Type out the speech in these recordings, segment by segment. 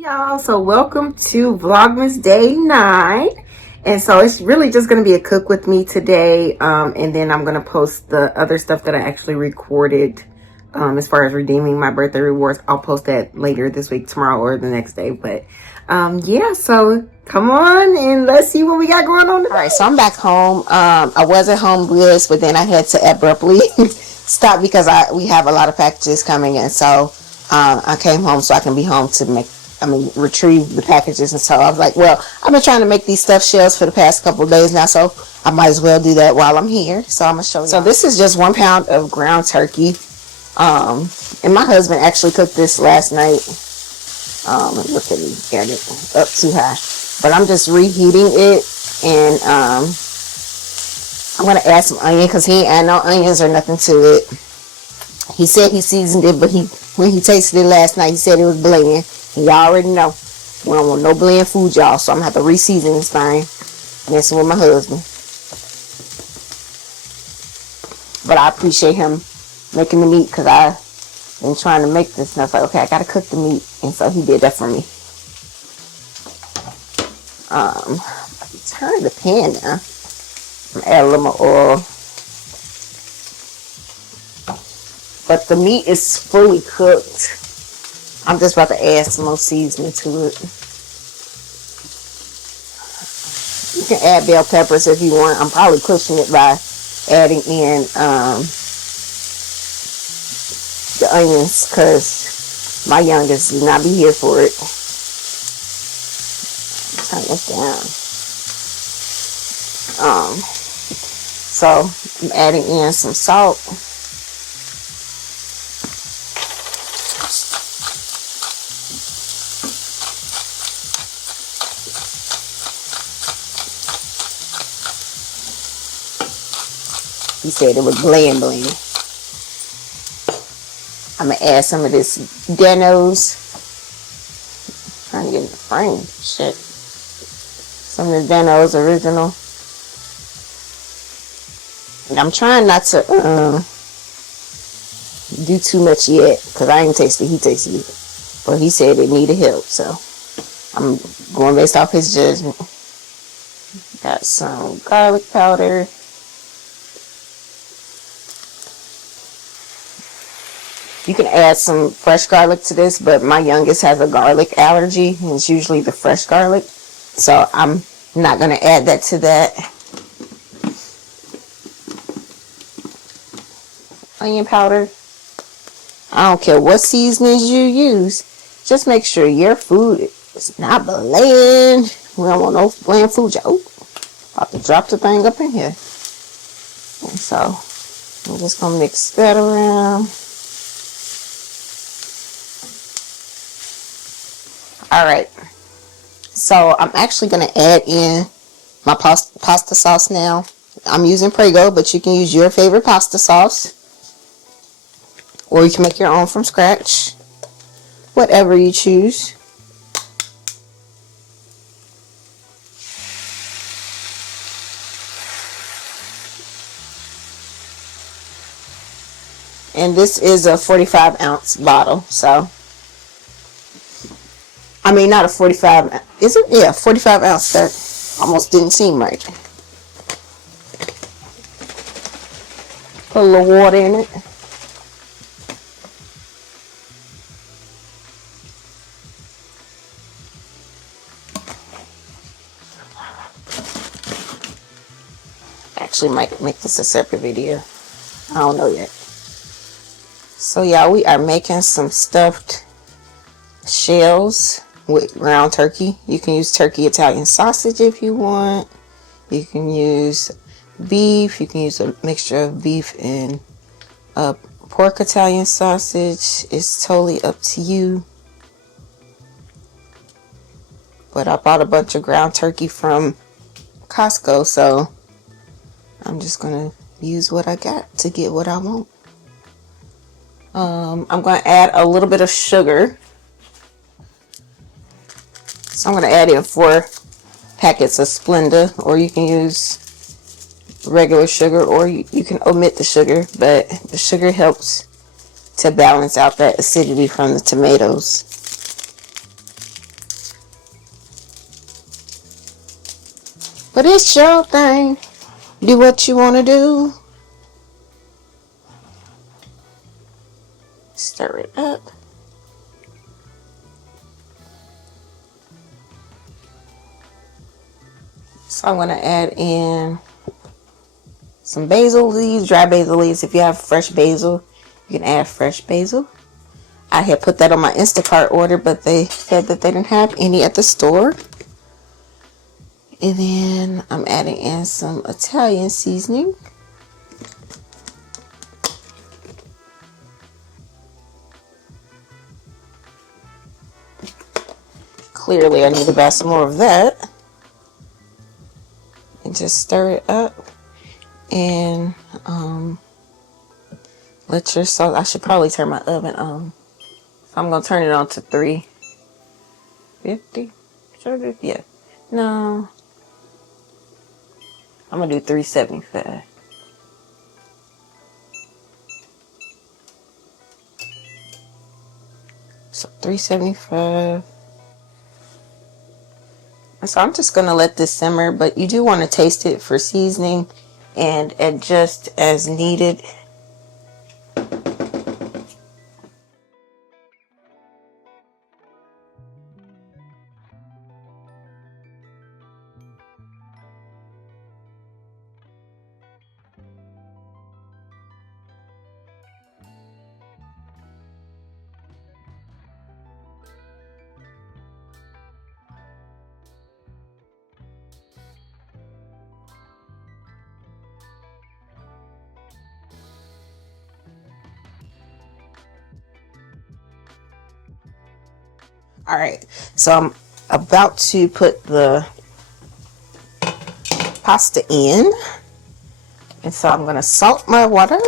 Y'all, so welcome to Vlogmas Day 9. And so it's really just going to be a cook with me today, and then I'm going to post the other stuff that I actually recorded as far as redeeming my birthday rewards. I'll post that later this week, tomorrow, or the next day. But yeah, so come on and let's see what we got going on today. All right, so I'm back home. I was at Home Goods, but then I had to abruptly stop because we have a lot of packages coming in. So I came home so I can be home to retrieve the packages. And so I was like, well, I've been trying to make these stuffed shells for the past couple of days now, so I might as well do that while I'm here. So I'm gonna show you. So this is just 1 pound of ground turkey, and my husband actually cooked this last night. Look at me, got it up too high, but I'm just reheating it, and I'm gonna add some onion because he ain't add no onions or nothing to it. He said he seasoned it, but when he tasted it last night, he said it was bland. And y'all already know we don't want no bland food, y'all. So I'm gonna have to re-season this thing. Messing with my husband. But I appreciate him making the meat because I've been trying to make this. And I was like, okay, I gotta cook the meat. And so he did that for me. Turn the pan now. I'm gonna add a little more oil. But the meat is fully cooked. I'm just about to add some more seasoning to it. You can add bell peppers if you want. I'm probably pushing it by adding in the onions because my youngest will not be here for it. Turn this down. So I'm adding in some salt. He said it was bland. I'm going to add some of this Dano's. Trying to get in the frame. Shit. Some of the Dano's original. And I'm trying not to do too much yet. Because I ain't tasted it. He tasted it. But he said it needed help. So I'm going based off his judgment. Got some garlic powder. You can add some fresh garlic to this, but my youngest has a garlic allergy, and it's usually the fresh garlic. So I'm not going to add that to that. Onion powder. I don't care what seasonings you use. Just make sure your food is not bland. We don't want no bland food. Oh, about to drop the thing up in here. And so I'm just going to mix that around. Alright, so I'm actually going to add in my pasta sauce now. I'm using Prego, but you can use your favorite pasta sauce. Or you can make your own from scratch. Whatever you choose. And this is a 45-ounce bottle, so... I mean, not a 45, is it? Yeah, 45 ounce. That almost didn't seem right. Put a little water in it. Actually, might make this a separate video. I don't know yet. So, yeah, we are making some stuffed shells with ground turkey. You can use turkey Italian sausage if you want. You can use beef. You can use a mixture of beef and pork Italian sausage. It's totally up to you. But I bought a bunch of ground turkey from Costco, so I'm just gonna use what I got to get what I want. I'm gonna add a little bit of sugar. So I'm going to add in 4 packets of Splenda, or you can use regular sugar, or you can omit the sugar, but the sugar helps to balance out that acidity from the tomatoes. But it's your thing. Do what you want to do. Stir it up. So I'm going to add in some basil leaves, dry basil leaves. If you have fresh basil, you can add fresh basil. I had put that on my Instacart order, but they said that they didn't have any at the store. And then I'm adding in some Italian seasoning. Clearly, I need to add some more of that. And just stir it up. And let your sauce. I should probably turn my oven on. So I'm gonna turn it on to 350. Yeah. No. I'm gonna do 375. So 375. So I'm just gonna let this simmer, but you do want to taste it for seasoning and adjust as needed. All right, so I'm about to put the pasta in, and so I'm gonna salt my water.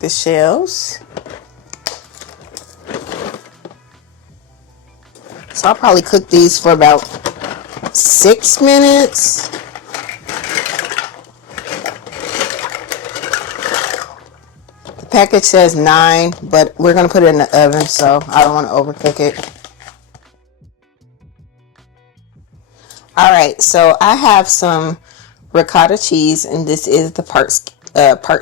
The shells. So I'll probably cook these for about 6 minutes. The package says 9, but we're gonna put it in the oven, so I don't want to overcook it. All right, so I have some ricotta cheese, and this is the part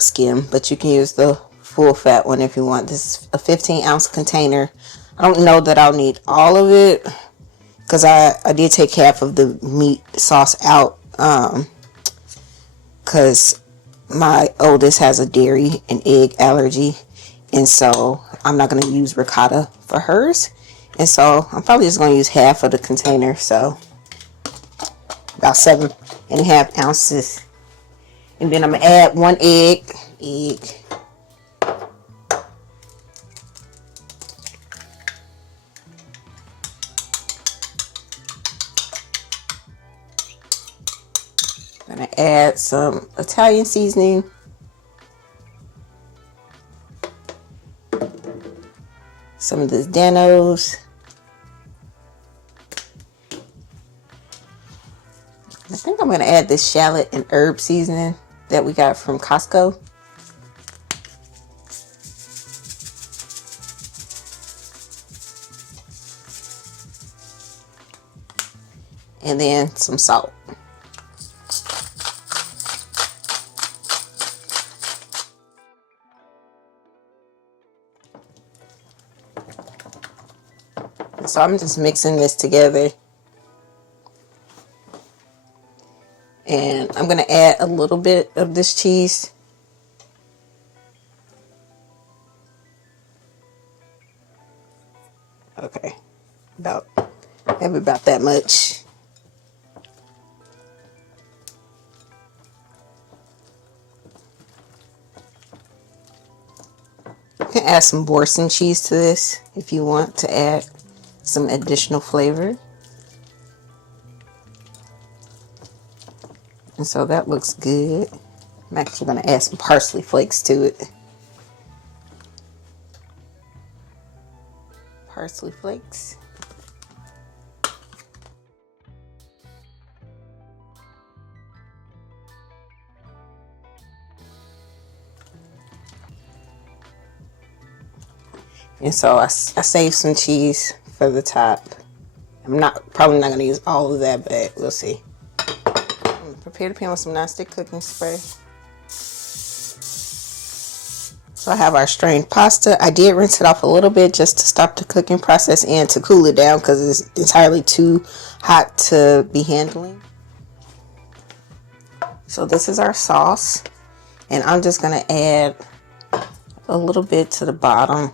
skim, but you can use the full fat one if you want. This is a 15-ounce container. I don't know that I'll need all of it because I did take half of the meat sauce out because my oldest has a dairy and egg allergy, and so I'm not going to use ricotta for hers, and so I'm probably just going to use half of the container, so about 7.5 ounces. And then I'm going to add 1 egg. I'm going to add some Italian seasoning. Some of this Danos. I think I'm going to add this shallot and herb seasoning that we got from Costco. And then some salt. So I'm just mixing this together. And I'm going to add a little bit of this cheese. Okay. Maybe about that much. You can add some Boursin cheese to this if you want to add some additional flavor. And so that looks good. I'm actually going to add some parsley flakes to it. Parsley flakes. And so I saved some cheese for the top. I'm probably not going to use all of that, but we'll see. Prepare the pan with some nonstick cooking spray. So I have our strained pasta. I did rinse it off a little bit just to stop the cooking process and to cool it down because it's entirely too hot to be handling. So this is our sauce, and I'm just going to add a little bit to the bottom.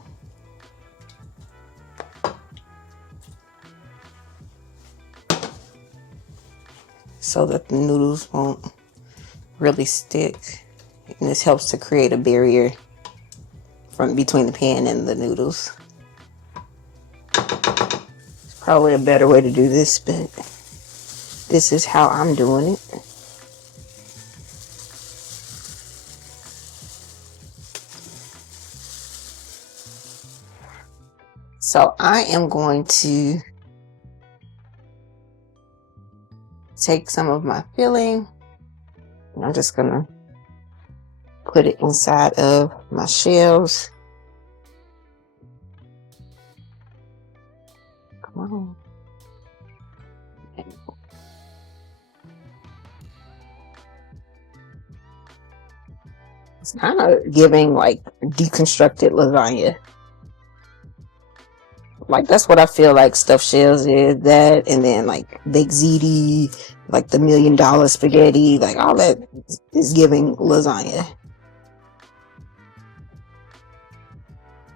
So that the noodles won't really stick. And this helps to create a barrier between the pan and the noodles. It's probably a better way to do this, but this is how I'm doing it. So I am going to take some of my filling, and I'm just gonna put it inside of my shells. Come on. It's kind of giving like deconstructed lasagna. Like that's what I feel like stuffed shells is. That, and then like baked ziti, like the $1 million spaghetti, like all that is giving lasagna.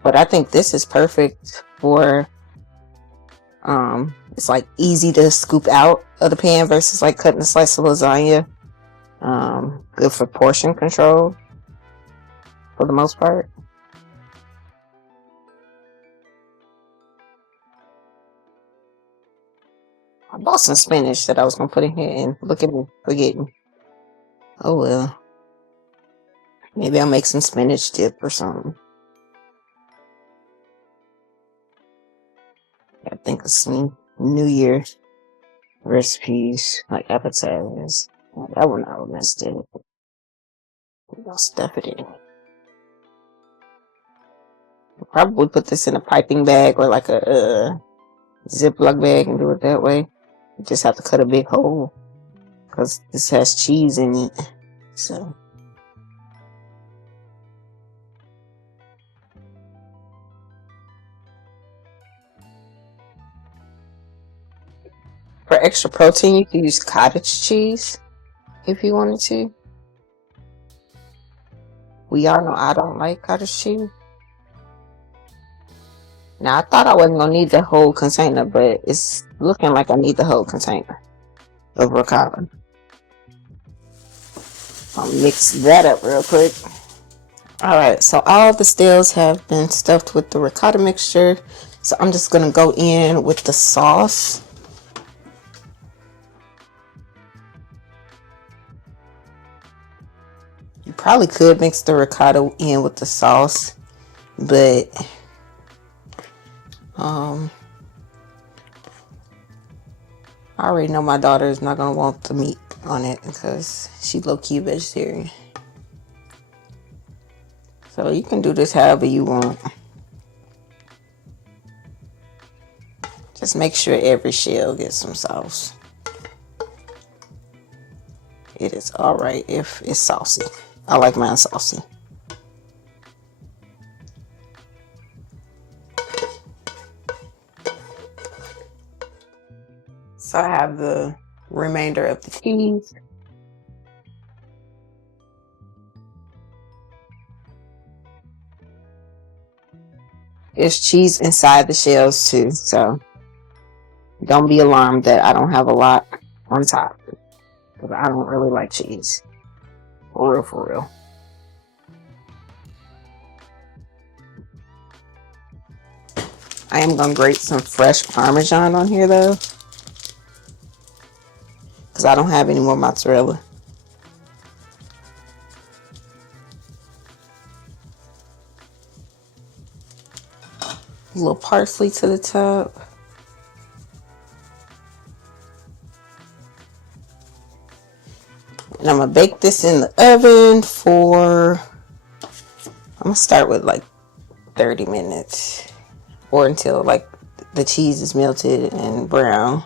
But I think this is perfect for it's like easy to scoop out of the pan versus like cutting a slice of lasagna. Good for portion control for the most part. I bought some spinach that I was gonna put in here, and look at me forgetting. Oh well. Maybe I'll make some spinach dip or something. I think of some New Year recipes, like appetizers. That one I missed it. I'll stuff it in. I'll probably put this in a piping bag or like a Ziploc bag and do it that way. You just have to cut a big hole because this has cheese in it. So for extra protein, you can use cottage cheese if you wanted to. We all know I don't like cottage cheese. Now I thought I wasn't gonna need the whole container, but it's looking like I need the whole container of ricotta. I'll mix that up real quick. Alright, so all the stills have been stuffed with the ricotta mixture. So I'm just gonna go in with the sauce. You probably could mix the ricotta in with the sauce, but I already know my daughter is not gonna want the meat on it because she's low-key vegetarian. So you can do this however you want. Just make sure every shell gets some sauce. It is alright if it's saucy. I like mine saucy. So I have the remainder of the cheese. There's cheese inside the shells too, so don't be alarmed that I don't have a lot on top, because I don't really like cheese. For real. I am going to grate some fresh Parmesan on here though, because I don't have any more mozzarella. A little parsley to the top. And I'm going to bake this in the oven for, I'm going to start with like 30 minutes. or until like the cheese is melted and brown.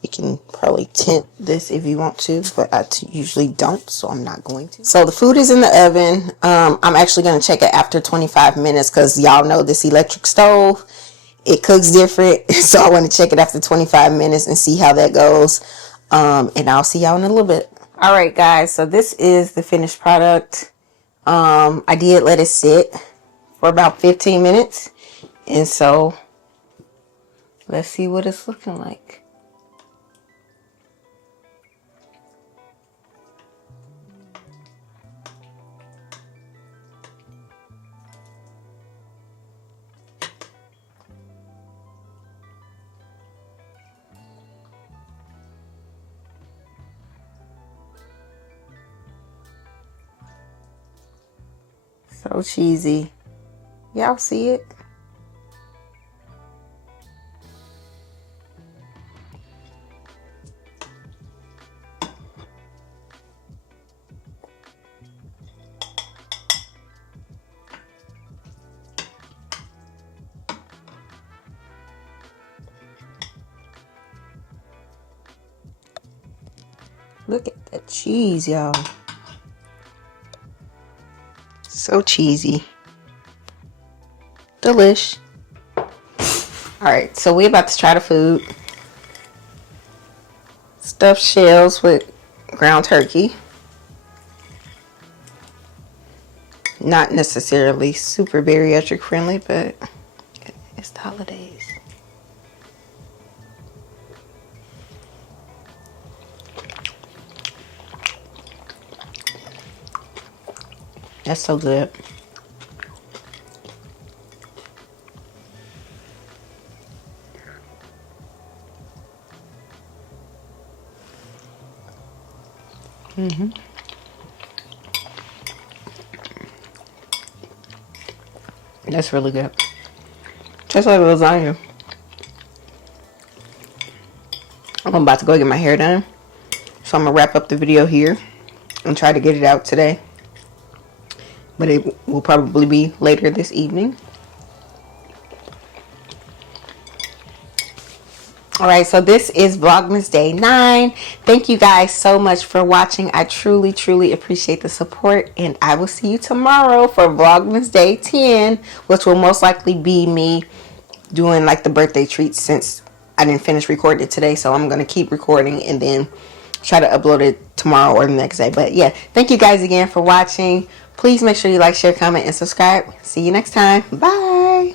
You can probably tint this if you want to, but I usually don't, so I'm not going to. So the food is in the oven. I'm actually going to check it after 25 minutes because y'all know this electric stove, it cooks different. So I want to check it after 25 minutes and see how that goes. And I'll see y'all in a little bit. All right, guys, so this is the finished product. I did let it sit for about 15 minutes. And so let's see what it's looking like. So cheesy. Y'all see it? Look at that cheese, y'all. So cheesy. Delish. Alright, so we're about to try the food. Stuffed shells with ground turkey. Not necessarily super bariatric friendly, but it's the holidays. That's so good. That's really good. Just like lasagna. I'm about to go get my hair done. So I'm going to wrap up the video here and try to get it out today. But it will probably be later this evening. Alright, so this is Vlogmas Day 9. Thank you guys so much for watching. I truly, truly appreciate the support. And I will see you tomorrow for Vlogmas Day 10, which will most likely be me doing like the birthday treats since I didn't finish recording it today. So I'm going to keep recording and then try to upload it tomorrow or the next day. But yeah, thank you guys again for watching. Please make sure you like, share, comment, and subscribe. See you next time. Bye.